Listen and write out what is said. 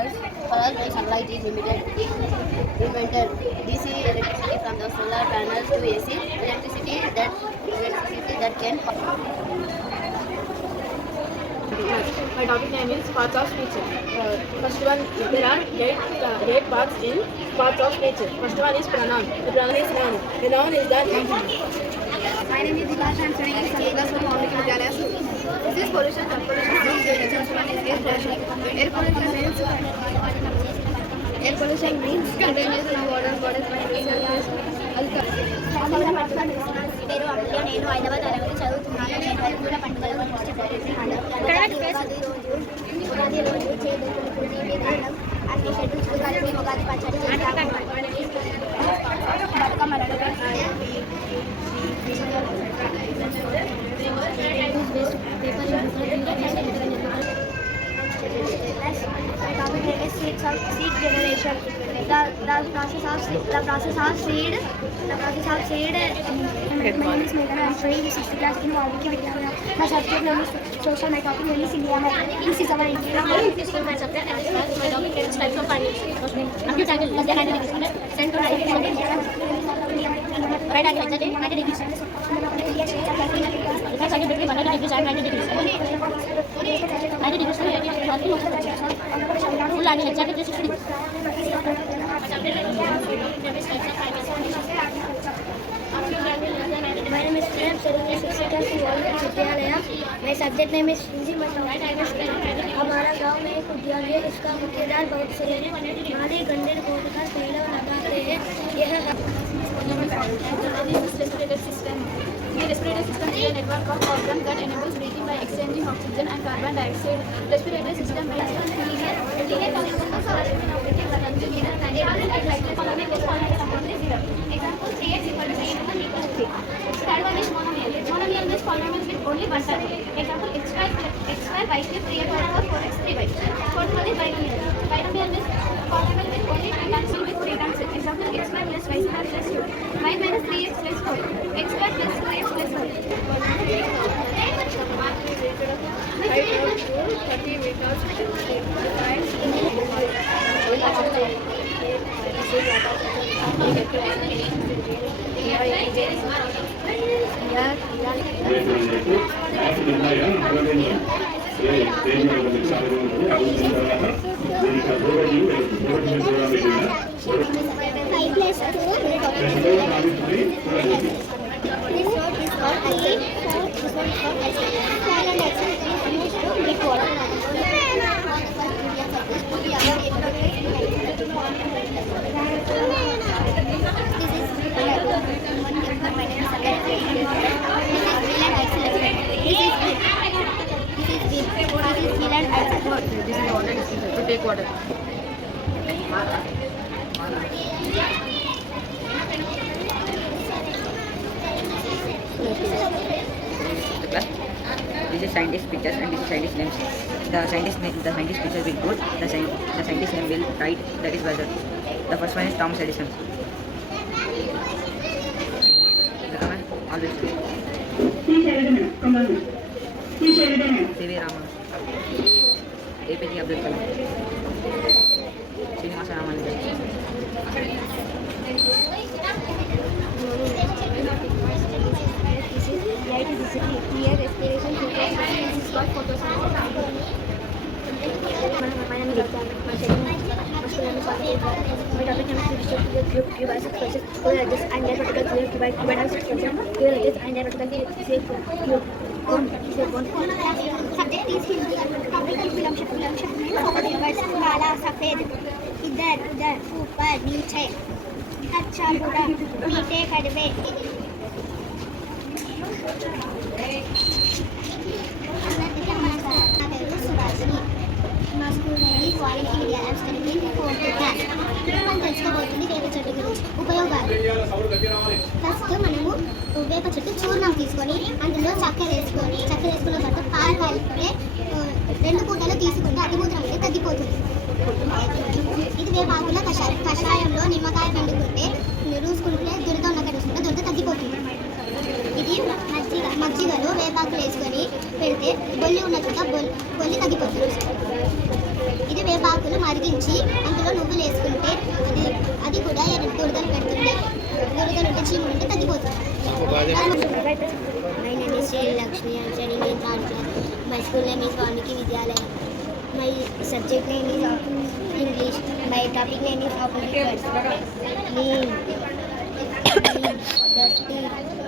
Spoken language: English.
panels. For us, the sunlight is invented. DC electricity from the solar panels to AC electricity that can. My topic name is parts of speech. First one, there are eight parts in parts of speech. First one is pronoun. The pronoun is noun. The noun is the noun. My name is Dipansha. I am studying in 7th class from Maulik Vidyalaya. This is pollution, air pollution. Air pollution means contamination of water bodies by పేరు అమూల్య. నేను 5వ తరగతి చదువుతున్నాను. నేను కూడా పండుగల గురించి చదువుతున్నాను. ఉగాది రోజు చేదుకు తీపి కారం అన్ని షెడ్యూల్స్ కలిపి ఉగాది పచ్చడి చేస్తాము. బతుకమ్మలను My topic name is seed generation. The process of seed. My name is Meghana. I am studying in 6th class in Maulik Vidyalaya. My subject name is social. My topic name is India. This is our India. This is my subject and this is my topic is types of finance. Acute angle, left angle, center right angle. Right angle, 90 degrees. Right angle between 180 degrees and 90 degrees. 90 degrees to 80 degrees. Full angle, exactly 360 degrees. My name is Sri. I am studying in 6th class in Maulik Vidyalaya. My subject name is Hindi. My topic name is हमारा गांव में एक उद्यान है. इसका मुख्यदार बहुत से हैं. हमारे गंडेर कोट का पहला लगाते हैं. यह Respirator system. The respirator system is a network of organs that enables breathing by exchanging oxygen and carbon dioxide. Respiratory system is Example, 3x equal to 8 Third one is monomial. Monomial means polynomials with only one term. Example, x square y cube 3x over 4x 3y. Fourth one is binomial. Binomial means polynomial with only two terms with three terms. Example, x square plus y square plus 2. Y minus 3x plus 4. X square plus 2x plus 1. 30 meters. This is water distributor. To take water. This is scientist pictures and this is scientist names. The scientist picture will put the scientist name will write, that is whether. The first one is Thomas Edison. Always C.V. Raman, APJ Abdul Kalam, Srinivasa Ramanujan. light is clear respiration is called photosynthesis. My name is Dr. My topic name is cube by 6 percent. And their vertical cube by 6 percent. And their vertical cube. Subject is Hindi. Topic is काला सफेद इधर उधर ऊपर नीचे अच्छा बुरा पीटे कड़वे మా school name is quality media. I am studying in 4th class. మనం తెలుసుకోబోతుంది వేప చెట్టు గురించి ఉపయోగాలు. ఫస్ట్ మనము వేప చెట్టు చూర్ణం తీసుకొని అందులో చక్కెర వేసుకున్న తర్వాత పాలు కలిపితే 2 పూటలు తీసుకుంటే అతిమూత్రం అనేది తగ్గిపోతుంది. ఇది వేపాకుల కషాయంలో నిమ్మకాయ పిండుకుంటే రూసుకుంటే దురద ఉన్నక్కడ చూసుకుంటే దురద తగ్గిపోతుంది. ఇది మజ్జిగలో వేపాకులు వేసుకొని పెడితే బొల్లి ఉన్న చోట బొల్లి తగ్గిపోతుంది. ఇది వేపాకులు మరిగించి అందులో నువ్వులు వేసుకుంటే అది కూడా దురదలు పెడుతుంది. దురదలు ఉంటే చీములు ఉంటే తగ్గిపోతుంది. My name is Sri Lakshmi. I am studying in third class. My school name is Valmiki Vidyalaya. My subject name is English. My topic name is opposite words. Mean, dirty,